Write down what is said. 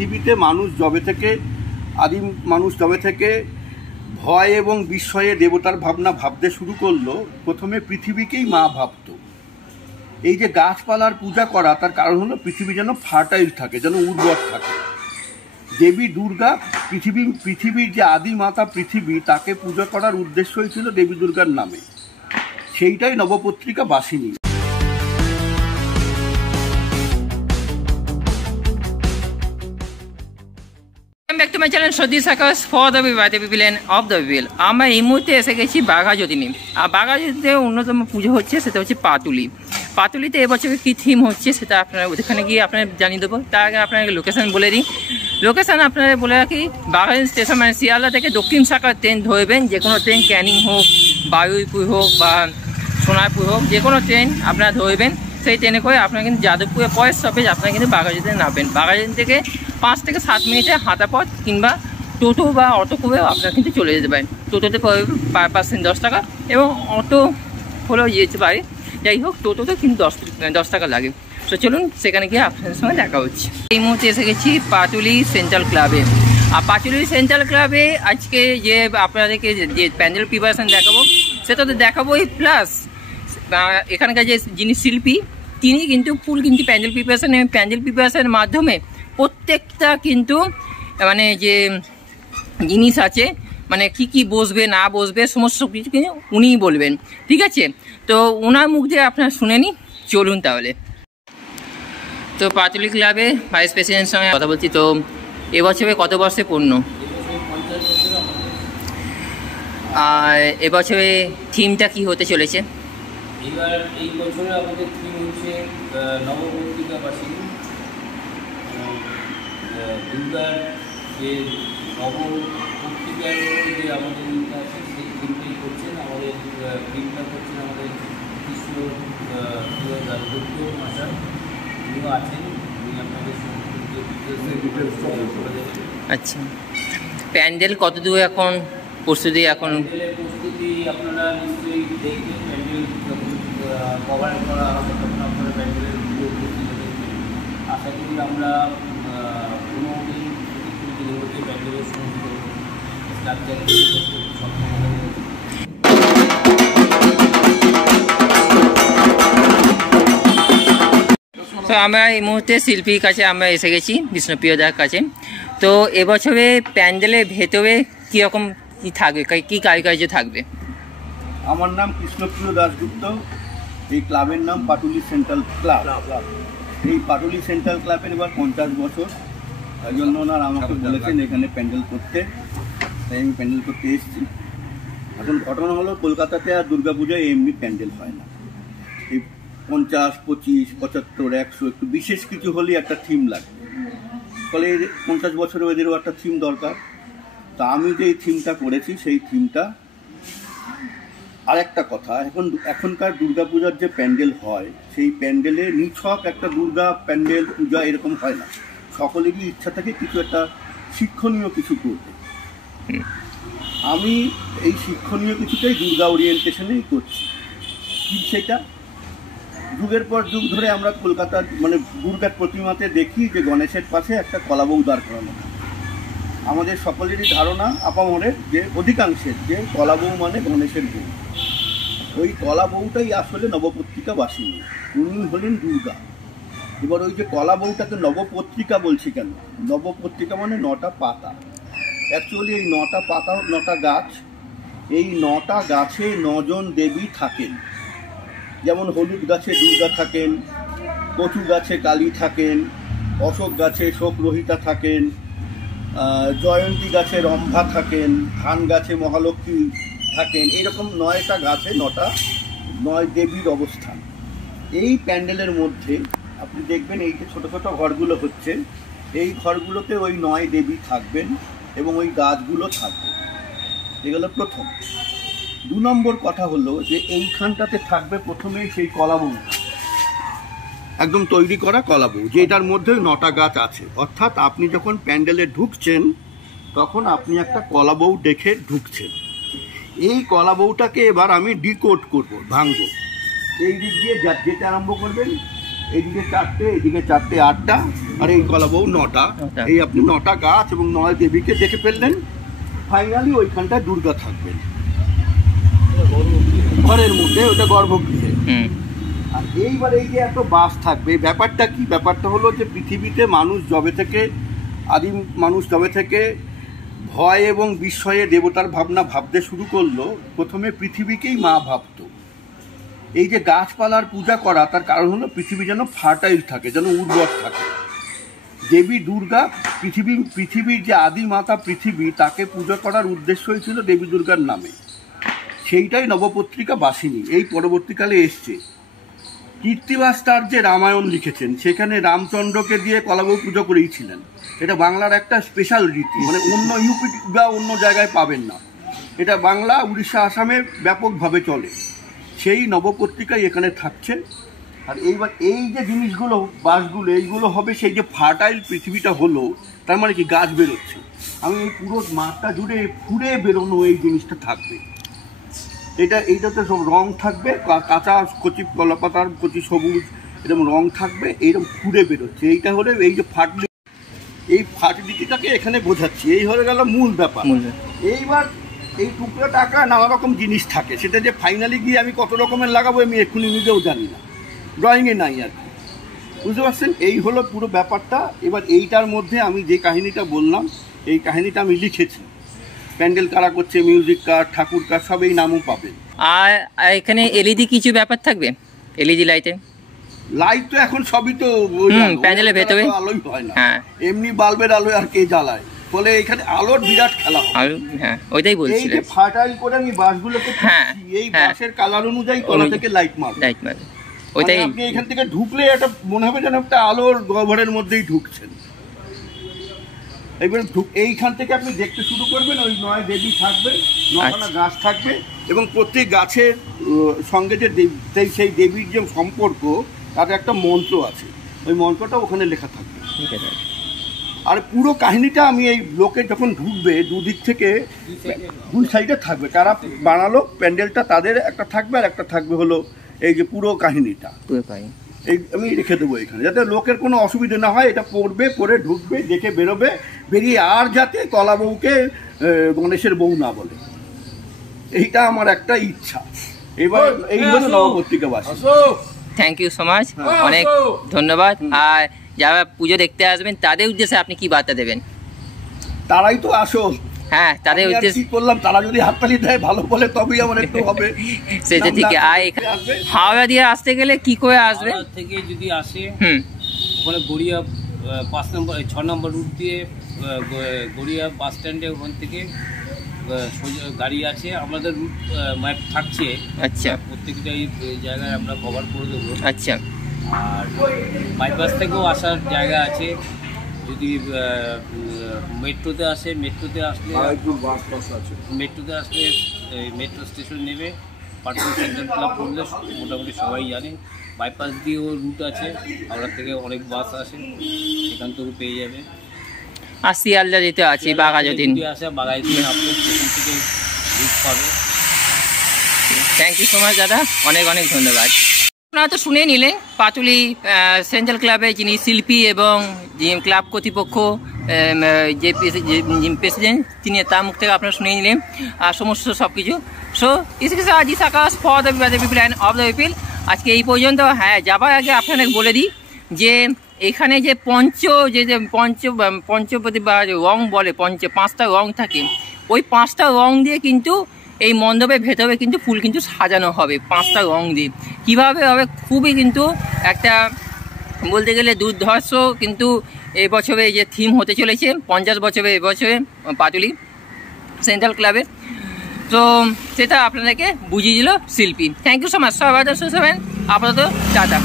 পৃথিবীতে মানুষ যবে থেকে আদিম মানুষ যবে থেকে ভয় এবং বিস্ময়ে দেবতার ভাবনা ভাবতে শুরু করলো, প্রথমে পৃথিবীকেই মা ভাবত। এই যে গাছপালার পূজা করা, তার কারণ হলো পৃথিবী যেন ফার্টাইল থাকে, যেন উর্বর থাকে। দেবী দুর্গা পৃথিবীর যে আদি মাতা পৃথিবী, তাকে পূজা করার উদ্দেশ্যই ছিল দেবী দুর্গার নামে। সেইটাই নবপত্রিকা বাসিনী। Back to my channel Satish Akash for the people and of the people. আমরা এই মুহূর্তে এসে গেছি বাঘাযতীনে। আর বাঘাযতীতে অন্যতম পুজো হচ্ছে, সেটা হচ্ছে পাটুলি। পাটুলিতে এবছর কী থিম হচ্ছে সেটা আপনারা ওখানে গিয়ে আপনারা জানিয়ে দেবো। তার আগে আপনাকে লোকেশান বলে দিই। লোকেশান আপনারা বলে রাখি, বাঘাযতীন স্টেশন মানে শিয়ালদা থেকে দক্ষিণ শাখার ট্রেন ধরবেন। যে কোনো ট্রেন, ক্যানিং হোক, বারুইপুর হোক বা সোনারপুর হোক, যে কোনো ট্রেন আপনারা ধরবেন। সেই ট্রেনে করে আপনারা কিন্তু যাদবপুরের পরের স্টপেজ আপনারা কিন্তু বাঘাযতীনে নামবেন। বাঘাযতীন থেকে 5 থেকে 7 মিনিটে হাঁটা পথ, কিংবা টোটো বা অটো করেও আপনারা কিন্তু চলে যেতে পারেন। টোটোতে পড়বে পার পার্সন 10 টাকা, এবং অটো হলেও যেতে পারে। যাই হোক, টোটোতে কিন্তু 10 টাকা লাগে। তো চলুন, সেখানে গিয়ে আপনাদের সঙ্গে দেখা হচ্ছে। এই মুহূর্তে এসে গেছি পাটুলি সেন্ট্রাল ক্লাবে। আর পাটুলি সেন্ট্রাল ক্লাবে আজকে যে আপনাদেরকে যে প্যান্ডেল প্রিপারেশান দেখাবো, সেটা তো দেখাবোই, প্লাস এখানকার যে যিনি শিল্পী, তিনি কিন্তু ফুল কিন্তু প্যান্ডেল প্রিপারেশান এবং প্যান্ডেল প্রিপারেশানের মাধ্যমে প্রত্যেকটা কিন্তু মানে যে জিনিস আছে, মানে কি বসবে না বসবে সমস্ত কিছু কিন্তু উনিই বলবেন। ঠিক আছে, তো ওনার মুখ দিয়ে আপনারা শুনে নিন। চলুন তাহলে। তো পাটুলি ক্লাবে ভাইস প্রেসিডেন্টের সঙ্গে কথা বলছি। তো এবছরে কত বর্ষে পূর্ণ? আর এবছরে থিমটা কি হতে চলেছে? এই বছরে আমাদের থিম হচ্ছে নবপত্রিকা বাসিনী। দুর্গার যে নবপত্রিকার যে আমাদের আছে, সেই থিমটাই করছেন। আমাদের থিমটা করছেন আমাদের কৃষ্ণ দাসগুপ্ত মাস্টার, উনিও আছেন। উনি আপনাদের আচ্ছা, প্যান্ডেল কত দূর এখন প্রস্তুতি? প্রস্তুতি আপনারা নিশ্চয়ই দেখবেন। প্যান্ডেল যখন কভার করা হবে তখন আপনারা প্যান্ডেলের প্রস্তুতি দেখবেন। আশা করি আমরা 15 দিন থেকে 20 দিনের মধ্যে প্যান্ডেলের সমস্ত স্ট্রাকচার তো আমরা এই মুহূর্তে শিল্পীর কাছে আমরা এসে গেছি, বিষ্ণুপ্রিয়দার কাছে। তো এবছরে প্যান্ডেলের ভেতরে কীরকম কী থাকবে, কী কারুকার্য থাকবে? আমার নাম কৃষ্ণপ্রিয় দাসগুপ্ত। এই ক্লাবের নাম পাটুলি সেন্ট্রাল ক্লাব। এই পাটুলি সেন্ট্রাল ক্লাবের এবার 50 বছর। তাই জন্য ওনারা আমাকে বলেছেন এখানে প্যান্ডেল করতে, তাই আমি প্যান্ডেল করতে এসেছি। এখন ঘটনা হলো, কলকাতাতে আর দুর্গাপূজায় এমনি প্যান্ডেল হয় না। এই 50, 25, 75, 100 একটু বিশেষ কিছু হলেই একটা থিম লাগে। ফলে 50 বছরে ওদেরও একটা থিম দরকার। তা আমি যে এই থিমটা করেছি, সেই থিমটা আর একটা কথা, এখনকার দুর্গাপূজার যে প্যান্ডেল হয়, সেই প্যান্ডেলে নিছক একটা দুর্গা প্যান্ডেল পূজা এরকম হয় না। সকলেরই ইচ্ছা থাকে কিছু একটা শিক্ষণীয় কিছু করতে। আমি এই শিক্ষণীয় কিছুটাই দুর্গা ওরিয়েন্টেশনেই করছি। কি সেটা? যুগের পর যুগ ধরে আমরা কলকাতার মানে দুর্গার প্রতিমাতে দেখি যে গণেশের পাশে একটা কলাবউ দাঁড় করানো। আমাদের সকলেরই ধারণা আপামরের, যে অধিকাংশের, যে কলাবউ মানে গণেশের বউ। ওই কলাবউটাই আসলে নবপত্রিকা বাসিনী, উনি হলেন দুর্গা। এবার ওই যে কলাবউটাকে নবপত্রিকা বলছি কেন? নবপত্রিকা মানে 9টা পাতা। অ্যাকচুয়ালি এই 9টা পাতা, 9টা গাছ। এই 9টা গাছে 9 জন দেবী থাকেন। যেমন হলুদ গাছে দুর্গা থাকেন, কচু গাছে কালী থাকেন, অশোক গাছে শোকরহিতা থাকেন, জয়ন্তী গাছে রম্ভা থাকেন, ধান গাছে মহালক্ষ্মী থাকেন। এইরকম 9টা গাছে 9 দেবীর অবস্থান। এই প্যান্ডেলের মধ্যে আপনি দেখবেন এই যে ছোটো ছোটো ঘরগুলো হচ্ছে, এই ঘরগুলোতে ওই 9 দেবী থাকবেন এবং ওই গাছগুলো থাকবে। এগুলো প্রথম। 2 নম্বর কথা হলো যে এইখানটাতে থাকবে প্রথমেই সেই কলাবউ, একদম তৈরি করা কলাবউ, যেটার মধ্যে 9টা গাছ আছে। অর্থাৎ আপনি যখন প্যান্ডেলে ঢুকছেন, তখন আপনি একটা কলাবউ দেখে ঢুকছেন। এই কলাবউটাকে এবার আমি ডিকোড করব, ভাঙব। এই দিক দিয়ে যেতে আরম্ভ করবেন, এইদিকে 4টে, এইদিকে 4টে, 8টা, আর এই কলাবউ 9টা। এই আপনি 9টা গাছ এবং 9 দেবীকে দেখে ফেললেন। ফাইনালি ওইখানটায় দুর্গা থাকবেন ঘরের মধ্যে, ওটা গর্ভগৃহে। আর এইবার এই যে এত বাস থাকবে, ব্যাপারটা কি? ব্যাপারটা হলো যে পৃথিবীতে মানুষ যবে থেকে, আদিম মানুষ যবে থেকে ভয় এবং বিস্ময়ে দেবতার ভাবনা ভাবতে শুরু করলো, প্রথমে পৃথিবীকেই মা ভাবতো। এই যে গাছপালার পূজা করা, তার কারণ হলো পৃথিবী যেন ফার্টাইল থাকে, যেন উর্বর থাকে। দেবী দুর্গা পৃথিবীর যে আদি মাতা পৃথিবী, তাকে পূজা করার উদ্দেশ্যই ছিল দেবী দুর্গার নামে। সেইটাই নবপত্রিকা বাসিনী এই পরবর্তীকালে এসছে। কীর্তিবাস তার যে রামায়ণ লিখেছেন, সেখানে রামচন্দ্রকে দিয়ে কলাবউ পুজো করেইছিলেন। এটা বাংলার একটা স্পেশাল রীতি, মানে অন্য ইউপি বা অন্য জায়গায় পাবেন না। এটা বাংলা, উড়িষ্যা, আসামে ব্যাপকভাবে চলে। সেই নবপত্রিকায় এখানে থাকছে। আর এইবার এই যে জিনিসগুলো, বাসগুলো, এইগুলো হবে সেই যে ফার্টাইল পৃথিবীটা হলো, তার মানে কি গাছ বেরোচ্ছে। আমি এই পুরো মাঠটা জুড়ে ফুরে বেরোনো এই জিনিসটা থাকবে। এইটাতে সব রং থাকবে, কাঁচা কচি কলাপাতার কচি সবুজ এরকম রং থাকবে, এইরকম ফুরে বেরোচ্ছে। এইটা হলে এই যে এই ফার্টিলিটিটাকে এখানে বোঝাচ্ছি। এই হয়ে গেল মূল ব্যাপার। এইবার এই টুকরো টাকা নানা রকম জিনিস থাকে, সেটা যে ফাইনালি গিয়ে আমি কত রকমের লাগাবো আমি এক্ষুনি নিজেও জানি না, ড্রয়িংয়ে নাই আর কি, বুঝতে পারছেন? এই হলো পুরো ব্যাপারটা। এবার এইটার মধ্যে আমি যে কাহিনীটা বললাম, এই কাহিনীটা আমি লিখেছি। প্যান্ডেল কারা করছে, মিউজিক কার, ঠাকুর কার, সব এই নামও পাবেন। আর এখানে এলইডি কিছু ব্যাপার থাকবে? এলইডি লাইটে লাইট তো এখন সবই তো প্যান্ডেলের ভেতরে আলোই হয় না, এমনি বাল্বের আলোয় আর কে জ্বালায়, ফলে এখানে আলোর বিরাট খেলা হয়। হ্যাঁ, ওইটাই বলছি। এই যে ফার্টাইল করে আমি বাসগুলোকে, এই বাসের কালার অনুযায়ী কলা থেকে লাইট মারবে। ওইটাই আপনি এখান থেকে ঢুকলে একটা মনে হবে যেন একটা আলোর গহ্বরের মধ্যেই ঢুকছেন। এবার এইখান থেকে আপনি দেখতে শুরু করবেন। ওই 9 দেবী থাকবে, 9খানা গাছ থাকবে, এবং প্রত্যেক গাছের সঙ্গে যে সেই দেবীর যে সম্পর্ক, তার একটা মন্ত্র আছে। ওই মন্ত্রটা ওখানে লেখা থাকবে। আর পুরো কাহিনীটা আমি এই লোকে যখন ঢুকবে, দুদিক থেকে 2 সাইডে থাকবে। যারা বানালো প্যান্ডেলটা, তাদের একটা থাকবে, আর একটা থাকবে হলো এই যে পুরো কাহিনীটা। এই আমি রেখে দেবো এখানে, যাতে লোকের কোনো অসুবিধা না হয়। এটা পড়বে, পড়ে ঢুকবে, দেখে বেরোবে, বেরিয়ে আর যাতে কলা বউকে গণেশের বউ না বলে, এইটা আমার একটা ইচ্ছা। এবার এই হলো নবপত্রিকা বাসী। থ্যাংক ইউ সো মাচ, অনেক ধন্যবাদ। আর যারা পুজো দেখতে আসবেন, তাদের উদ্দেশ্যে আপনি কি বার্তা দেবেন? তারাই তো আসল। হ্যাঁ, তাদের উদ্দেশ্যে করলাম, তারা যদি হাততালি দেয়, ভালো বলে, তবেই আমার একটু হবে। সেটা ঠিক। আর হাওড়া দিয়ে আসতে গেলে কি করে আসবে? থেকে যদি আসে, ওখানে গড়িয়া 6 নম্বর রুট দিয়ে গড়িয়া বাস স্ট্যান্ডে, ওখান থেকে গাড়ি আছে, আমাদের রুট ম্যাপ থাকছে। আচ্ছা, প্রত্যেকটা জায়গায় আমরা কভার করে দেবো। আচ্ছা, আর বাইপাস থেকেও আসার জায়গা আছে। যদি মেট্রোতে আসে, মেট্রোতে আসলে মেট্রো স্টেশন নেবে, পাটুলি সেন্ট্রাল ক্লাব পড়লে মোটামুটি সবাই জানে। বাইপাস দিয়েও রুট আছে, হাওড়া থেকে অনেক বাস আসে, সেখান থেকেও পেয়ে যাবে। আর শিয়ালদা যেতে আছে, বাঘাযতীন আসে, বাঘাযতীন আপনি স্টেশন থেকে রুট পাবে। থ্যাংক ইউ সো মাচ দাদা, অনেক অনেক ধন্যবাদ। আপনারা তো শুনে নিলেন পাটুলি সেন্ট্রাল ক্লাবের যিনি শিল্পী এবং ক্লাব কর্তৃপক্ষ যে প্রেসিডেন্ট, তিনি তার মুখ থেকে আপনারা শুনে নিলেন আর সমস্ত সব কিছু। So is this Akash for the people and of the people. আজকে এই পর্যন্ত। হ্যাঁ, যাবার আগে আপনাদের বলে দিই যে এখানে যে পঞ্চপতি বা রং বলে, 5টা রং থাকে, ওই 5টা রং দিয়ে কিন্তু এই মণ্ডপের ভেতরে কিন্তু ফুল কিন্তু সাজানো হবে 5টা রং দিয়ে। কীভাবে হবে? খুবই কিন্তু একটা বলতে গেলে দুর্ধর্ষ কিন্তু এই বছরে যে থিম হতে চলেছে 50 বছরে এবছরে পাটুলি সেন্ট্রাল ক্লাবে। তো সেটা আপনাদেরকে বুঝিয়ে দিল Shilpi. Thank you so much. সবাই আপাতত টাটা।